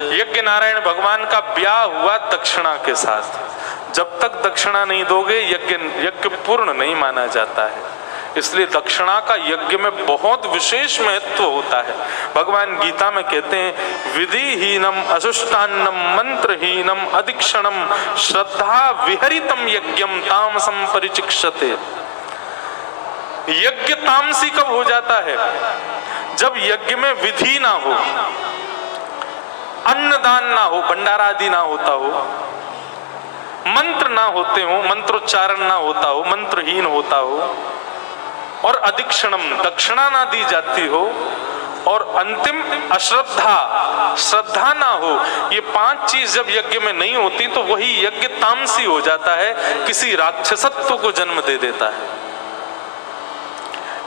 यज्ञ नारायण भगवान का ब्याह हुआ दक्षिणा के साथ। जब तक दक्षिणा नहीं दोगे यज्ञ पूर्ण नहीं माना जाता है। इसलिए दक्षिणा का यज्ञ में बहुत विशेष महत्व होता है। भगवान गीता में कहते हैं विधिहीनम अशुष्टान्नम मंत्रहीनम अधिक्षणम श्रद्धा विहरितम यज्ञम तामसम परिचिक्षते। यज्ञ तामसी कब हो जाता है? जब यज्ञ में विधि ना हो, अन्नदान ना हो, भंडारा आदि ना होता हो, मंत्र ना होते हो, मंत्रोच्चारण ना होता हो, मंत्रहीन होता हो, और अधिक्षणम दक्षिणा ना दी जाती हो, और अंतिम अश्रद्धा श्रद्धा ना हो। ये पांच चीज जब यज्ञ में नहीं होती तो वही यज्ञ तामसी हो जाता है, किसी राक्षसत्व को जन्म दे देता है।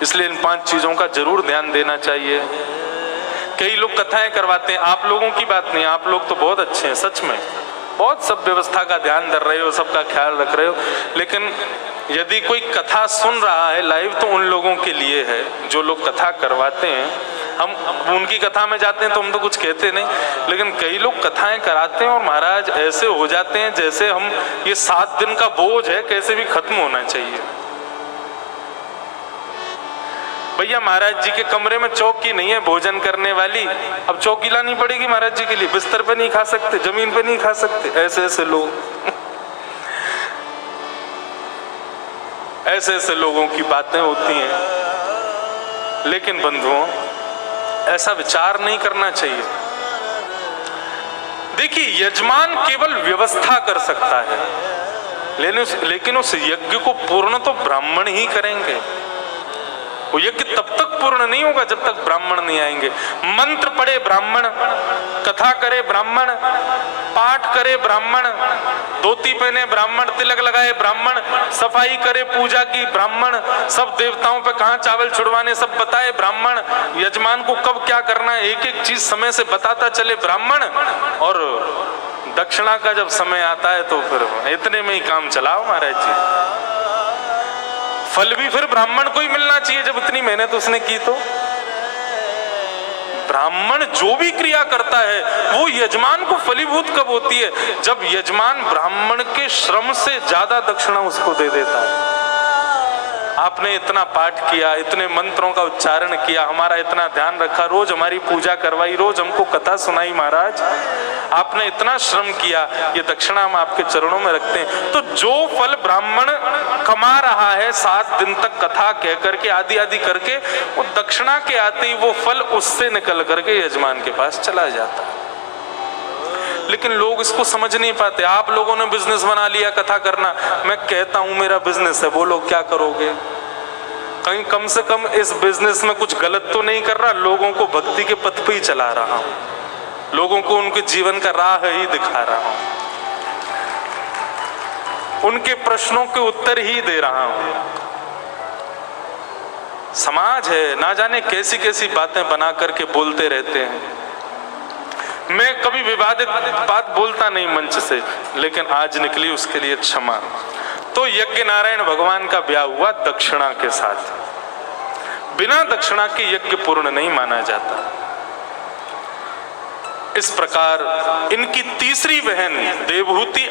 इसलिए इन पांच चीजों का जरूर ध्यान देना चाहिए। कई लोग कथाएं करवाते हैं, आप लोगों की बात नहीं, आप लोग तो बहुत अच्छे हैं, सच में बहुत सब व्यवस्था का ध्यान धर रहे हो, सबका ख्याल रख रहे हो, लेकिन यदि कोई कथा सुन रहा है लाइव तो उन लोगों के लिए है जो लोग कथा करवाते हैं। हम उनकी कथा में जाते हैं तो हम तो कुछ कहते नहीं, लेकिन कई लोग कथाएं कराते हैं और महाराज ऐसे हो जाते हैं जैसे हम ये 7 दिन का बोझ है कैसे भी खत्म होना चाहिए। भैया महाराज जी के कमरे में चौकी नहीं है भोजन करने वाली, अब चौकी लानी पड़ेगी महाराज जी के लिए, बिस्तर पे नहीं खा सकते, जमीन पे नहीं खा सकते। ऐसे ऐसे लोग ऐसे ऐसे लोगों की बातें होती हैं। लेकिन बंधुओं ऐसा विचार नहीं करना चाहिए। देखिए यजमान केवल व्यवस्था कर सकता है, लेकिन उस यज्ञ को पूर्ण तो ब्राह्मण ही करेंगे। वो यज्ञ तब तक पूर्ण नहीं होगा जब तक ब्राह्मण नहीं आएंगे। मंत्र पढ़े ब्राह्मण, कथा करे ब्राह्मण, पाठ करे ब्राह्मण, धोती पहने ब्राह्मण, तिलक लगाए ब्राह्मण, सफाई करे पूजा की ब्राह्मण, सब देवताओं पे कहाँ चावल छुड़वाने सब बताए ब्राह्मण, यजमान को कब क्या करना है एक एक चीज समय से बताता चले ब्राह्मण, और दक्षिणा का जब समय आता है तो फिर इतने में ही काम चलाओ महाराज जी। फल भी फिर ब्राह्मण को ही मिलना चाहिए जब इतनी मेहनत उसने की। तो ब्राह्मण जो भी क्रिया करता है वो यजमान को फलीभूत कब होती है? जब यजमान ब्राह्मण के श्रम से ज्यादा दक्षिणा उसको दे देता है। आपने इतना पाठ किया, इतने मंत्रों का उच्चारण किया, हमारा इतना ध्यान रखा, रोज हमारी पूजा करवाई, रोज हमको कथा सुनाई महाराज, आपने इतना श्रम किया, ये दक्षिणा हम आपके चरणों में रखते हैं। तो जो फल ब्राह्मण कमा रहा है 7 दिन तक कथा कह करके आदि आदि करके, वो दक्षिणा के आते ही वो फल उससे निकल करके यजमान के पास चला जाता है। लेकिन लोग इसको समझ नहीं पाते। आप लोगों ने बिजनेस बना लिया कथा करना, मैं कहता हूं मेरा बिजनेस है, बोलो क्या करोगे? कहीं कम से कम इस बिजनेस में कुछ गलत तो नहीं कर रहा, लोगों को भक्ति के पथ पे ही चला रहा हूं, लोगों को उनके जीवन का राह ही दिखा रहा हूं, उनके प्रश्नों के उत्तर ही दे रहा हूं। समाज है ना जाने कैसी कैसी बातें बना करके बोलते रहते हैं। मैं कभी विवादित बात बोलता नहीं मंच से, लेकिन आज निकली उसके लिए क्षमा। तो यज्ञ नारायण भगवान का ब्याह हुआ दक्षिणा के साथ। बिना दक्षिणा के यज्ञ पूर्ण नहीं माना जाता। इस प्रकार इनकी तीसरी बहन देवहूति